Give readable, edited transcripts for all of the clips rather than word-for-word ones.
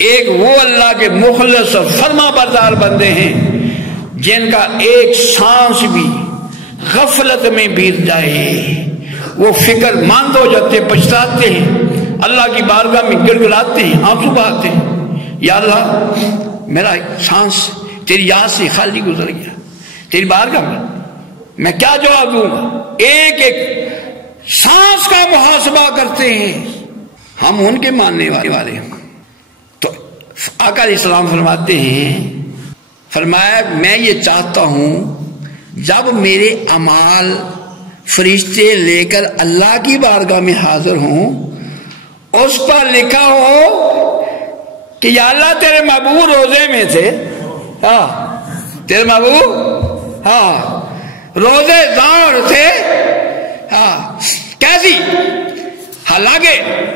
ایک وہ اللہ کے مخلص اور فرما بردار بندے ہیں جن کا ایک سانس بھی غفلت میں بیت جائے وہ فکر مند ہو جاتے ہیں، پچھتاتے ہیں، اللہ کی بارگاہ میں گڑ گڑاتے ہیں، آنسو بہاتے ہیں، یا اللہ میرا سانس تیری یاد سے خالی گزر گیا، تیری بارگاہ میں کیا جواب دوں گا؟ ایک ایک سانس کا محاسبہ کرتے ہیں۔ ہم ان کے ماننے والے ہیں۔ تو آقا علیہ السلام فرماتے ہیں، فرمایا میں یہ چاہتا ہوں جب میرے اعمال فرشتے لے کر اللہ کی بارگاہ میں حاضر ہوں، اس پر لکھا ہو کہ یا اللہ تیرے محبوب روزے میں تھے، ہاں تیرے محبوب ہاں روزے دار تھے، ہاں کیسی؟ حالانکہ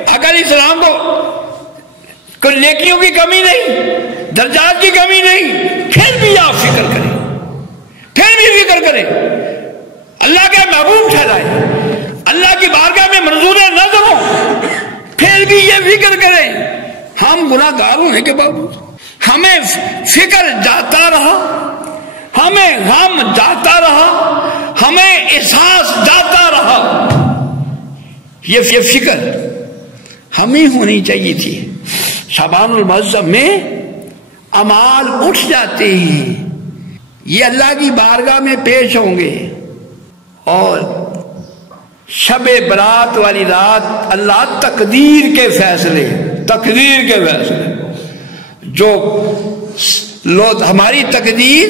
آقا علیہ السلام کو کوئی نیکیوں کی کمی نہیں، درجات کی کمی نہیں، پھر بھی آپ فکر کریں، پھر بھی فکر کریں، اللہ کے محبوب ٹھہرائے، اللہ کی بارگاہ میں منظور نظر ہو، پھر بھی یہ فکر کریں ہم گناہ گار ہونے کے باوجود ہمیں فکر جاتا رہا، ہمیں غم جاتا رہا، ہمیں احساس جاتا رہا۔ یہ فکر ہمیں ہونی چاہیے تھی۔ شعبان المعظم میں اعمال اٹھ جاتے ہیں، یہ اللہ کی بارگاہ میں پیش ہوں گے، اور شب برات والی رات اللہ تقدیر کے فیصلے جو لوگ ہماری تقدیر،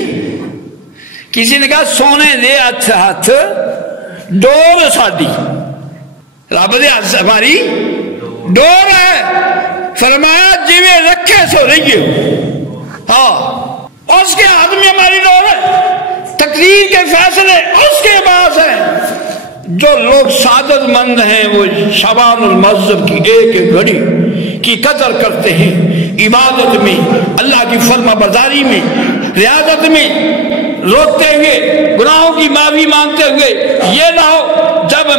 کسی نے کہا سونے دے ہاتھ ڈور سادی، رب دے ہاتھ ہماری ڈور ہے، فرمایا جیوے رکھے سو رہیے، ہاں اس کے ہاتھ میں ہماری ڈور ہے، تقدیر کے فیصلے اس کے پاس ہیں۔ جو لوگ سعادت مند ہیں وہ شعبان المعظم کی ایک ایک گھڑی کی قدر کرتے ہیں، عبادت میں، اللہ کی فرما برداری میں، ریاضت میں، روتے ہوئے، گناہوں کی معافی مانگتے ہوئے۔ یہ نہ ہو جب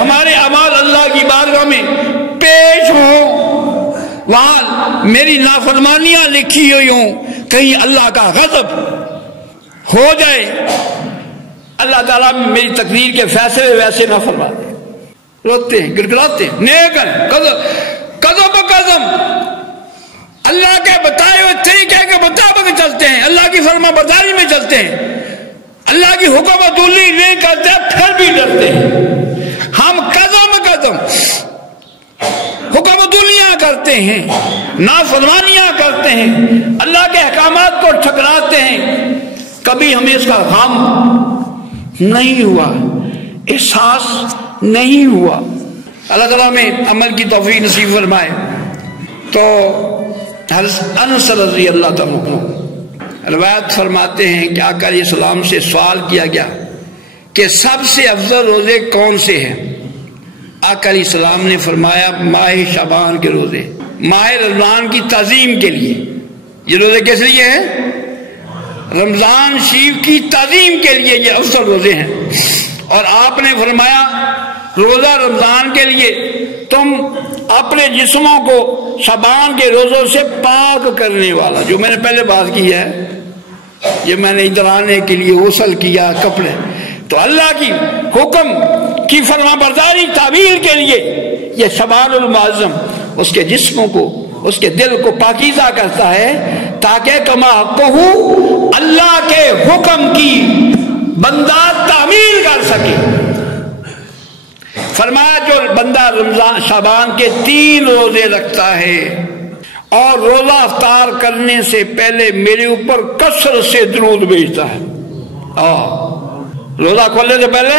ہمارے اعمال اللہ کی بارگاہ میں پیش ہوں، وہاں میری نافرمانیاں لکھی ہوئی ہوں، کہیں اللہ کا غضب ہو جائے، اللہ تعالیٰ میری تقدیر کے فیصلے ویسے نہ فرما دے۔ روتے ہیں، گڑگڑاتے ہیں، نیکن قدم بقدم اللہ کے بتائے ہوئے طریقے کے مطابق چلتے ہیں، اللہ کی فرما برداری میں چلتے ہیں، اللہ کی حکم عدولی نہیں کرتے پھر بھی ڈرتے ہیں۔ ہم قدم بقدم حکم عدولیاں کرتے ہیں، نافرمانیاں کرتے ہیں، اللہ کے احکامات کو ٹھکراتے ہیں، کبھی ہمیں اس کا غم نہیں ہوا، احساس نہیں ہوا۔ اللہ تعالیٰ میں عمل کی توفیق نصیب فرمائے۔ تو حضرت انس رضی اللہ تعالیٰ عنہ روایت فرماتے ہیں کہ آقا علیہ السلام سے سوال کیا گیا کہ سب سے افضل روزے کون سے ہیں؟ آقا علیہ السلام نے فرمایا ماہ شعبان کے روزے، ماہ رمضان کی تعظیم کے لیے۔ یہ روزے کس لیے ہیں؟ رمضان شریف کی تعظیم کے لیے یہ افضل روزے ہیں۔ اور آپ نے فرمایا روزہ رمضان کے لیے تم اپنے جسموں کو شعبان کے روزوں سے پاک کرنے والا، جو میں نے پہلے بات کی ہے، یہ میں نے ادھر آنے کے لیے غسل کیا، کپڑے، تو اللہ کی حکم کی فرما برداری تعبیر کے لیے یہ شعبان المعظم اس کے جسموں کو، اس کے دل کو پاکیزہ کرتا ہے، تاکہ کما حقہ اللہ کے حکم کی بندہ تعمیل کر سکے۔ فرمایا جو بندہ رمضان شعبان کے 3 روزے رکھتا ہے اور روزہ افطار کرنے سے پہلے میرے اوپر کثرت سے درود بھیجتا ہے، روزہ کھولنے سے پہلے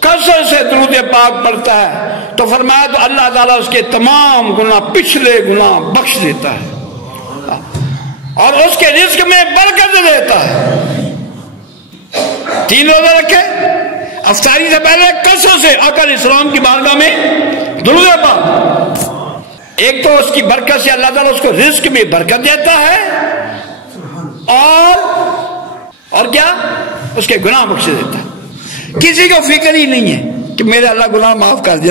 کثرت سے درود پاک پڑھتا ہے، تو فرمایا تو اللہ تعالیٰ اس کے تمام گناہ، پچھلے گناہ بخش دیتا ہے اور اس کے رزق میں برکت دیتا ہے۔ 3 روزے رکھے، افطاری سے پہلے کثرت سے آقا علیہ السلام کی بارگاہ میں درود پاک، ایک تو اس کی برکت سے اللہ تعالیٰ اس کو رزق میں برکت دیتا ہے، اور کیا اس کے گناہ بخش دیتا ہے۔ کسی کو فکر ہی نہیں ہے کہ میرے اللہ گناہ معاف کر دے،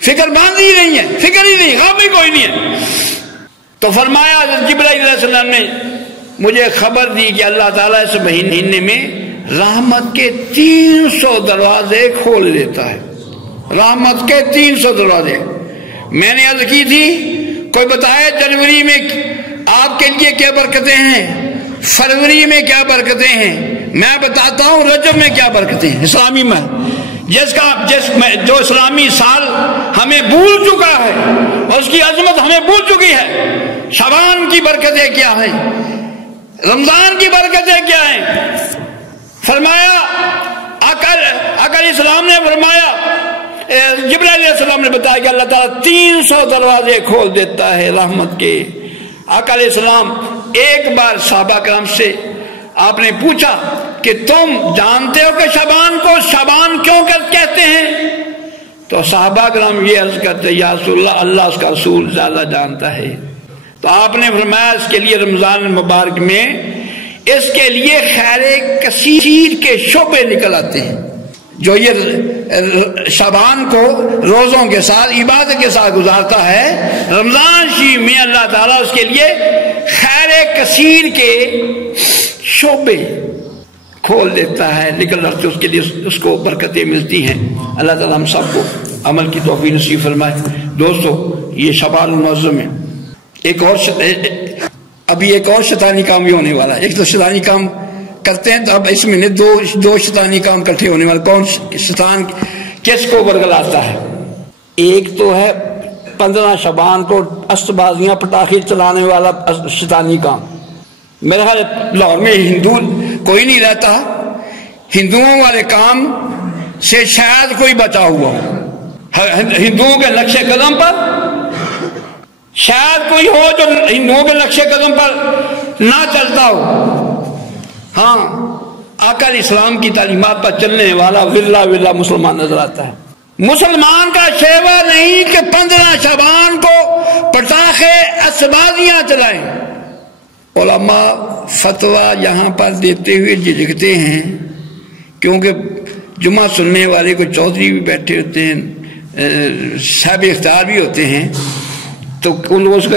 فکر مند ہی نہیں ہے، فکر ہی نہیں، غم ہی کوئی نہیں ہے۔ تو فرمایا جبرائیل علیہ السلام نے مجھے خبر دی کہ اللہ تعالیٰ اس مہینے میں رحمت کے 300 دروازے کھول دیتا ہے، رحمت کے 300 دروازے۔ میں نے عرض کی تھی کوئی بتائے جنوری میں آپ کے لیے کیا برکتیں ہیں، فروری میں کیا برکتیں ہیں، میں بتاتا ہوں رجب میں کیا برکتیں ہیں اسلامی میں، جو اسلامی سال ہمیں بھول چکا ہے، اس کی عظمت ہمیں بھول چکی ہے۔ شعبان کی برکتیں کیا ہیں، رمضان کی برکتیں کیا ہیں؟ فرمایا اگر اسلام نے فرمایا، جبرائیل علیہ السلام نے بتایا کہ اللہ تعالیٰ 300 دروازے کھول دیتا ہے رحمت کے۔ آقا علیہ السلام ایک بار صحابہ کرام سے آپ نے پوچھا کہ تم جانتے ہو کہ شعبان کو شعبان کیوں کہتے ہیں؟ تو صحابہ کرام یہ عرض کرتے یا رسول اللہ، اللہ اس کا رسول زیادہ جانتا ہے۔ تو آپ نے فرمایا اس کے لیے رمضان المبارک میں اس کے لیے خیر کثیر کے شعبے نکل آتے ہیں۔ جو یہ شعبان کو روزوں کے ساتھ عبادت کے ساتھ گزارتا ہے، رمضان شریف میں اللہ تعالیٰ اس کے لیے خیر کثیر کے شعبے کھول دیتا ہے، نکل رکھتے اس کے لیے اس کو برکتیں ملتی ہیں۔ اللہ تعالیٰ ہم سب کو عمل کی توفیق نصیب فرمائے۔ دوستو یہ شعبان المعظم ہے، ابھی ایک اور شیطانی کام بھی ہونے والا ہے۔ ایک تو شیطانی کام کرتے ہیں تو اب اس میں دو شیطانی کام اکٹھے ہونے والے۔ کون شیطان کس کو برگلاتا ہے؟ ایک تو ہے 15 شعبان کو اسبازیاں پٹاخے چلانے والا شیطانی کام۔ میرے خیال لاہور میں ہندو کوئی نہیں رہتا، ہندوؤں والے کام سے شاید کوئی بچا ہوا ہو، ہندوؤں کے نقش قدم پر شاید کوئی ہو جو ہندوؤں کے نقش قدم پر نہ چلتا ہو۔ ہاں، آقا علیہ السلام کی تعلیمات پر چلنے والا ولا مسلمان نظر آتا ہے۔ مسلمان کا شیوا نہیں کہ 15 شعبان کو پٹاخے اسبازیاں چلائیں۔ علماء فتویٰ یہاں پر دیتے ہوئے جھجکتے ہیں، کیونکہ جمعہ سننے والے کو چودھری بھی بیٹھے ہوتے ہیں، صاحب اختیار بھی ہوتے ہیں، تو ان لوگوں سے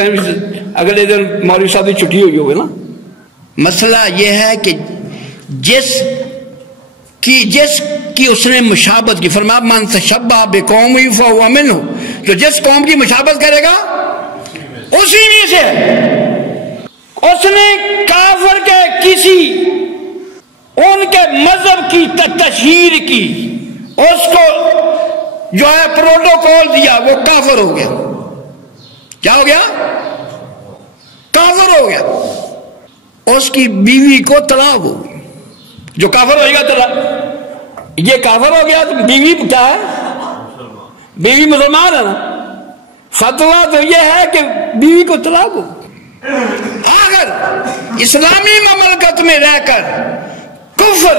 اگلے دن مولوی صاحب کی چھٹی ہوئی ہوگی نا۔ مسئلہ یہ ہے کہ جس کی اس نے مشابہت کی، فرمایا من تشبہ بقوم فہو منہ، تو جس قوم کی مشابہت کرے گا اسی میں سے۔ اس نے کافر کے کسی ان کے مذہب کی تشہیر کی، اس کو جو ہے پروٹوکول دیا، وہ کافر ہو گیا۔ کیا ہو گیا؟ کافر ہو گیا۔ اس کی بیوی کو طلاق ہو، جو کافر ہوئے گا طلاق، یہ کافر ہو گیا تو بیوی کیا ہے؟ بیوی مسلمان ہے نا۔ فتویٰ تو یہ ہے کہ بیوی کو طلاق ہو۔ اگر اسلامی مملکت میں رہ کر کفر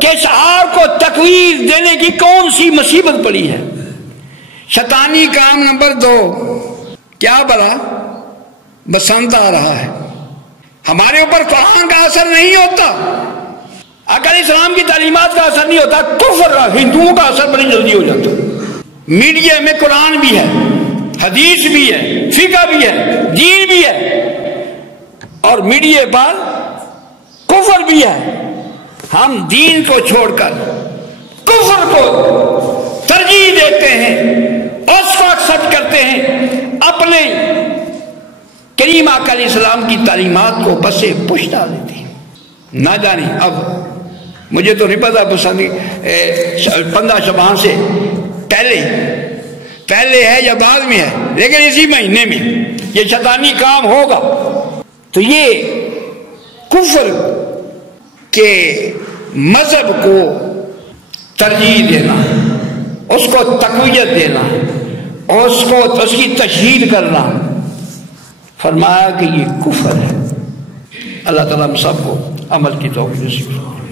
کے شعار کو تقویت دینے کی کون سی مصیبت پڑی ہے؟ شیطانی کام نمبر 2، کیا بلا بسنت آ رہا ہے، ہمارے اوپر قرآن کا اثر نہیں ہوتا، اگر اسلام کی تعلیمات کا اثر نہیں ہوتا، کفر ہندوؤں کا اثر بڑی جلدی ہو جاتا۔ میڈیا میں قرآن بھی ہے، حدیث بھی ہے، فقہ بھی ہے، دین بھی ہے، اور میڈیا پر کفر بھی ہے۔ ہم دین کو چھوڑ کر کفر کو ترجیح دیتے ہیں، اس کو ایکسپٹ کرتے ہیں، اپنے کریم آقا علیہ السلام کی تعلیمات کو بسے پش ڈال دیتے ہیں۔ نہ جانے اب مجھے تو نہیں پتا 15 شعبان سے پہلے ہے یا بعد میں ہے، لیکن اسی مہینے میں یہ شیطانی کام ہوگا۔ تو یہ کفر کے مذہب کو ترجیح دینا، اس کو تقویت دینا، اس کی تشہیر کرنا، فرمایا کہ یہ کفر ہے۔ اللہ تعالیٰ ہم سب کو عمل کی توفیق نصیب فرمائے۔